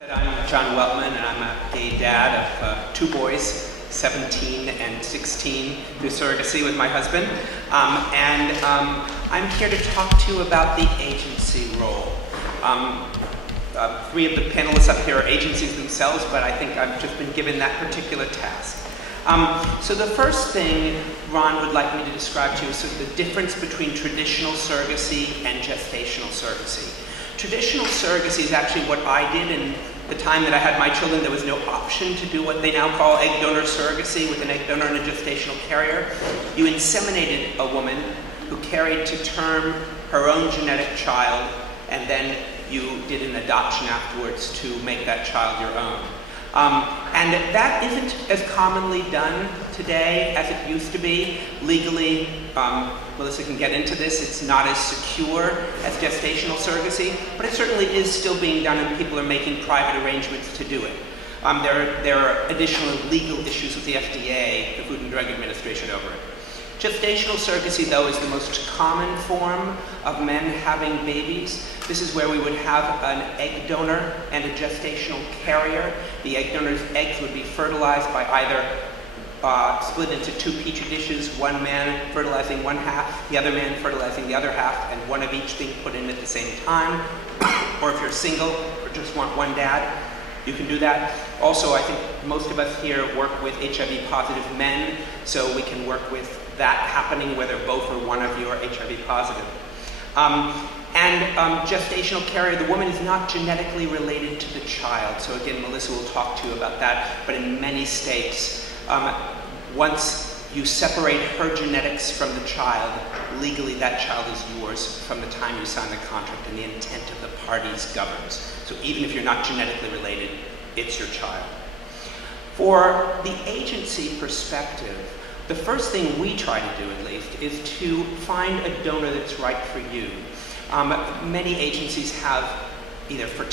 I'm John Weltman, and I'm a gay dad of two boys, 17 and 16, through surrogacy with my husband. I'm here to talk to you about the agency role. Three of the panelists up here are agencies themselves, but I think I've just been given that particular task. So the first thing Ron would like me to describe to you is sort of the difference between traditional surrogacy and gestational surrogacy. Traditional surrogacy is actually what I did in the time that I had my children. There was no option to do what they now call egg donor surrogacy with an egg donor and a gestational carrier. You inseminated a woman who carried to term her own genetic child, and then you did an adoption afterwards to make that child your own. And that isn't as commonly done today as it used to be. Legally, Melissa can get into this, it's not as secure as gestational surrogacy, but it certainly is still being done, and people are making private arrangements to do it. There are additional legal issues with the FDA, the Food and Drug Administration, over it. Gestational surrogacy, though, is the most common form of men having babies. This is where we would have an egg donor and a gestational carrier. The egg donor's eggs would be fertilized by either split into two petri dishes, one man fertilizing one half, the other man fertilizing the other half, and one of each being put in at the same time. Or if you're single or just want one dad, you can do that. Also, I think most of us here work with HIV-positive men, so we can work with that happening whether both or one of you are HIV-positive. Gestational carrier, the woman is not genetically related to the child. So again, Melissa will talk to you about that, but in many states, once you separate her genetics from the child, legally that child is yours from the time you sign the contract, and the intent of the parties governs. So even if you're not genetically related, it's your child. For the agency perspective, the first thing we try to do, at least, is to find a donor that's right for you. Many agencies have either egg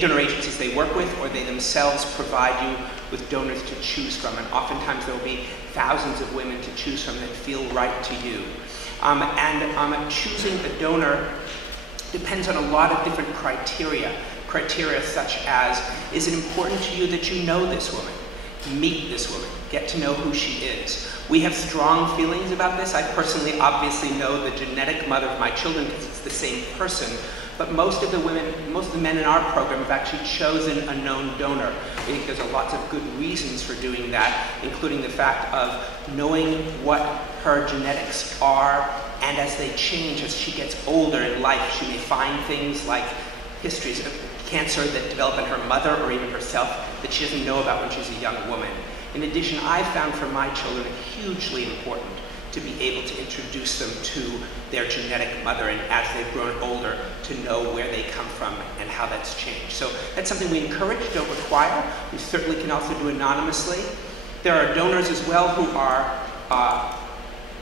donor agencies they work with, or they themselves provide you with donors to choose from. And oftentimes there will be thousands of women to choose from that feel right to you. Choosing a donor depends on a lot of different criteria. Criteria such as, is it important to you that you know this woman? Meet this woman, get to know who she is. We have strong feelings about this. I personally obviously know the genetic mother of my children because it's the same person, but most of the men in our program have actually chosen a known donor. I think there's lots of good reasons for doing that, including the fact of knowing what her genetics are, and as they change, as she gets older in life, she may find things like histories of cancer that develop in her mother or even herself that she doesn't know about when she's a young woman. In addition, I found for my children hugely important to be able to introduce them to their genetic mother, and as they've grown older, to know where they come from and how that's changed. So that's something we encourage, don't require. We certainly can also do anonymously. There are donors as well who are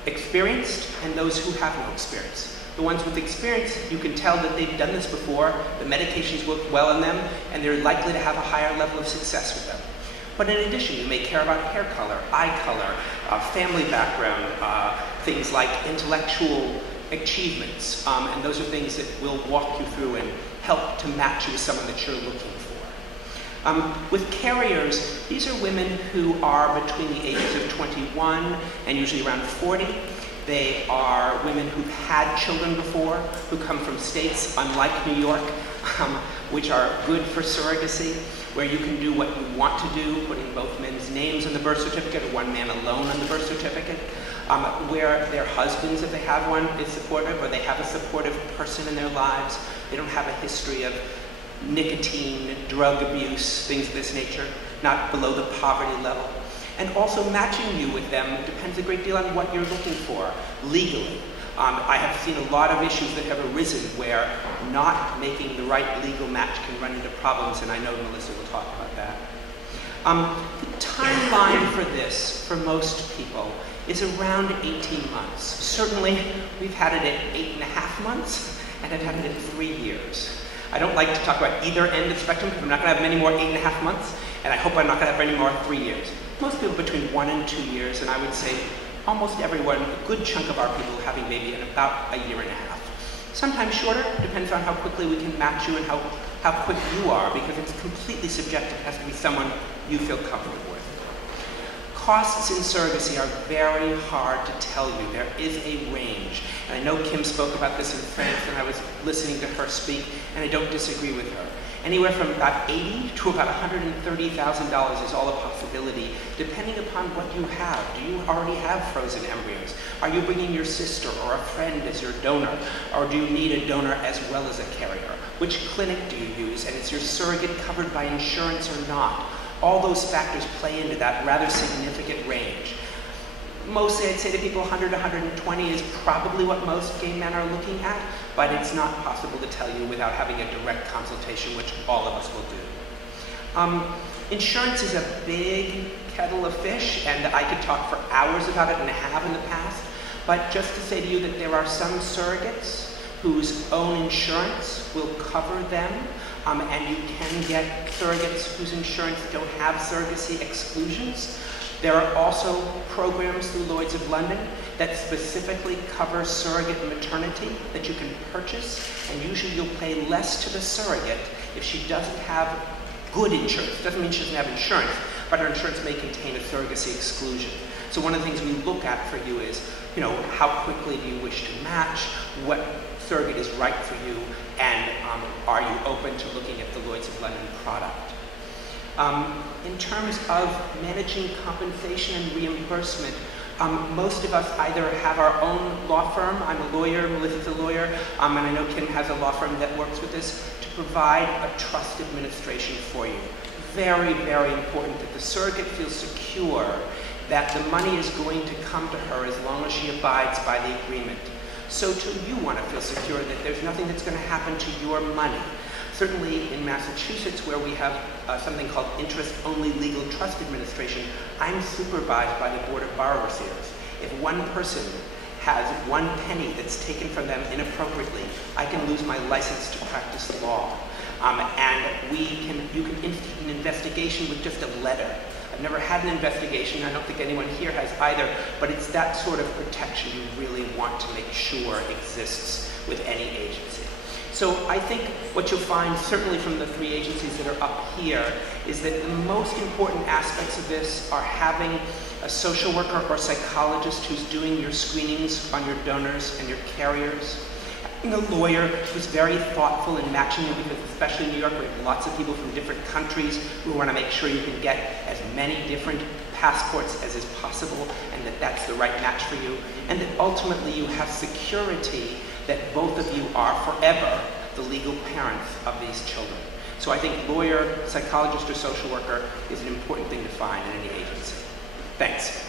experienced and those who have no experience. The ones with experience, you can tell that they've done this before, the medications work well on them, and they're likely to have a higher level of success with them. But in addition, you may care about hair color, eye color, family background, things like intellectual achievements, and those are things that we'll walk you through and help to match you with someone that you're looking for. With carriers, these are women who are between the ages of 21 and usually around 40. They are women who've had children before, who come from states unlike New York, which are good for surrogacy, where you can do what you want to do, putting both men's names on the birth certificate, or one man alone on the birth certificate, where their husbands, if they have one, is supportive, or they have a supportive person in their lives. They don't have a history of nicotine, drug abuse, things of this nature, not below the poverty level. And also matching you with them depends a great deal on what you're looking for legally. I have seen a lot of issues that have arisen where not making the right legal match can run into problems, and I know Melissa will talk about that. The timeline for this, for most people, is around 18 months. Certainly, we've had it at 8.5 months, and I've had it at 3 years. I don't like to talk about either end of the spectrum because I'm not going to have many more 8.5 months, and I hope I'm not going to have any more 3 years. Most people between 1 and 2 years, and I would say almost everyone, a good chunk of our people having maybe in about 1.5 years. Sometimes shorter, depends on how quickly we can match you and how quick you are, because it's completely subjective. It has to be someone you feel comfortable with. Costs in surrogacy are very hard to tell you. There is a range. And I know Kim spoke about this in France, and I was listening to her speak, and I don't disagree with her. Anywhere from about $80,000 to about $130,000 is all a possibility, depending upon what you have. Do you already have frozen embryos? Are you bringing your sister or a friend as your donor? Or do you need a donor as well as a carrier? Which clinic do you use? And is your surrogate covered by insurance or not? All those factors play into that rather significant range. Mostly, I'd say to people, 100 to 120 is probably what most gay men are looking at, but it's not possible to tell you without having a direct consultation, which all of us will do. Insurance is a big kettle of fish, and I could talk for hours about it, and I have in the past, but just to say to you that there are some surrogates whose own insurance will cover them, and you can get surrogates whose insurance don't have surrogacy exclusions. There are also programs through Lloyd's of London that specifically cover surrogate maternity that you can purchase, and usually you'll pay less to the surrogate if she doesn't have good insurance. Doesn't mean she doesn't have insurance, but her insurance may contain a surrogacy exclusion. So one of the things we look at for you is, how quickly do you wish to match, what surrogate is right for you, and are you open to looking at the Lloyd's of London product? In terms of managing compensation and reimbursement, most of us either have our own law firm. I'm a lawyer, Melissa's a lawyer, and I know Kim has a law firm that works with this to provide a trust administration for you. Very, very important that the surrogate feels secure that the money is going to come to her as long as she abides by the agreement. So too, you want to feel secure that there's nothing that's going to happen to your money. Certainly in Massachusetts, where we have something called interest-only legal trust administration, I'm supervised by the Board of Bar Overseers. If one person has 1 penny that's taken from them inappropriately, I can lose my license to practice law. And you can institute an investigation with just a letter. I've never had an investigation. I don't think anyone here has either, but it's that sort of protection you really want to make sure exists with any agency. So I think what you'll find, certainly from the 3 agencies that are up here, is that the most important aspects of this are having a social worker or psychologist who's doing your screenings on your donors and your carriers, having a lawyer who's very thoughtful in matching you, because especially in New York, we have lots of people from different countries who want to make sure you can get as many different passports as is possible, and that that's the right match for you, and that ultimately you have security that both of you are forever the legal parents of these children. So I think lawyer, psychologist, or social worker is an important thing to find in any agency. Thanks.